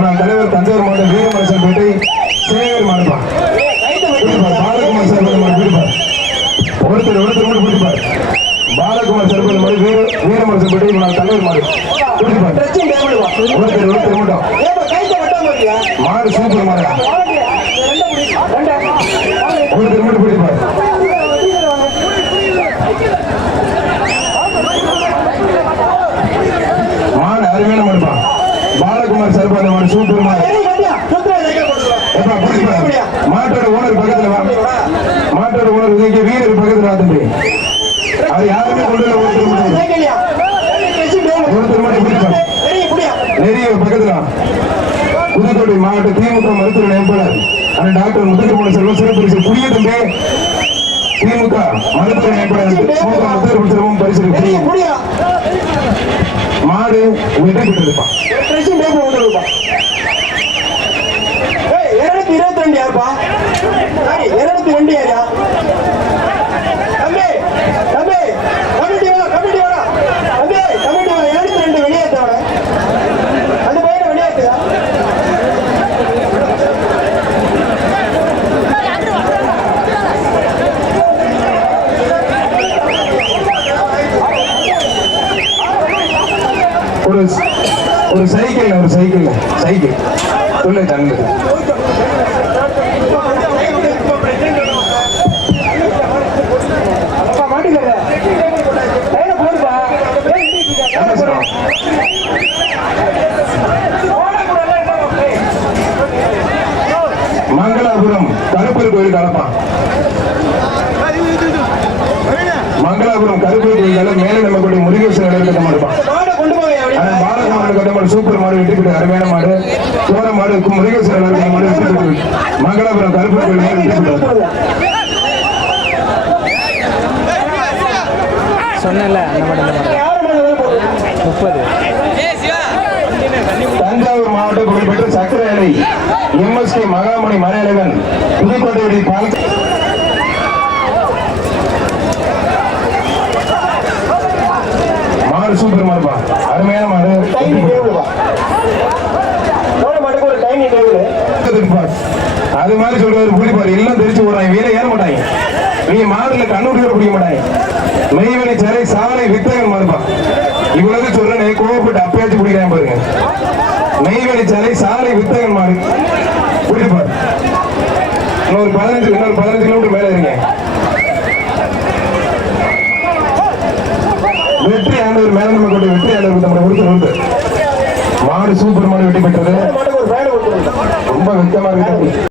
முன்னாள் தலைவர் தஞ்சாவூர் மாவட்டம் வீரமரசன் பேட்டை சேகர் மாடுப்பான் பாலகுமார் சர்பல் மாடு பிடிப்பார். ஒருத்தர் மட்டும் பிடிப்பார். பாலகுமார் சர்பல் மாடு வீரமரசன் பேட்டை முன்னாள் தலைவர் மாடு பிடிப்பார். ஒருத்தர் மட்டும் மாடு சூப்பர் மாடு ஒருத்தர் மட்டும் பிடிப்பார். மாடு அருமையான மாடுப்பான். பாலகுமார் சர்பல் மாடு சூப்பர் மாடு. மாட்டோட ஓனர் பக்கத்துல வா. மாட்டோட ஓனர் இங்க வீரர் பக்கத்துல வா தம்பி. அது யாருமே கொண்டு ஒருத்தர் மட்டும் பிடிப்பார். நெறிய பக்கத்துல புதுக்கோட்டை மாவட்ட திமுக மருத்துவ நியமனர் அந்த டாக்டர் முத்துக்குமரன் செல்வம் சிறப்பு பரிசு புதிய தம்பி திமுக மருத்துவ நியமனர் முத்துக்குமரன் செல்வம் பரிசு மாடு வெற்றி பெற்றிருப்பான். 222 யாருப்பா? 202 யாரா? தம்பி தம்பி கமிட்டி வா 202 வெளியேற்றவன அந்த பையனை வெளியேற்றுதா? ஒரு சைக்கிள் சொல்லு தண்ணி மங்களாபுரம் கருப்பர் கோயில் கலப்பான். மங்களாபுரம் கருப்பர் கோயில் மேல நம்ம கூட முருகேஸ்வரர் கட்டமா இருப்பான். பாலகுமார் கட்டமாடு சூப்பர் மாடு வெற்றி பெற்ற அருமையான மாடு சோழ மாடு முருகேஸ்வரர் மாடு வெற்றி பெற்று மங்களாபுரம் கருப்பர் கோயில் வெற்றி பெற்றார். சொன்னல தஞ்சாவூர் மாவட்ட புகழ்பெற்ற சக்கர அலை எம்எஸ்கே மகாமணி மலையழகன் புதுக்கோட்டையுடைய பாலத்தை மாடு சூப்பர் மாடுப்பா அருமையான மாடு. அது மாதிரி சொல்றாரு புள்ளிப்பாரு எல்லாம் தெரிச்சு போடுறாங்க. வீர ஏற மாட்டாங்க. நீங்க மாடுல கண்ணுடைய பிடிக்க மாட்டாங்க. மெய்வெளி சிறை சாலை வித்தகன் மாடுப்பா. இவ்வளவு சொல்றேன் கோவப்பட்டு அப்பயாச்சும் பிடிக்கிறாங்க பாருங்க. மெய்வெளி சிறை சாலை வித்தகன் மாடு புள்ளிப்பாரு. இன்னொரு 15 கிலோமீட்டர் மேல இருங்க. வெற்றி ஆண்டவர் மேல நம்ம கொண்டு வெற்றி ஆண்டவர் நம்ம ஒருத்தர் மாடு சூப்பர் மாடு வெட்டி பெற்றது ரொம்ப வெக்கமா இருக்கு.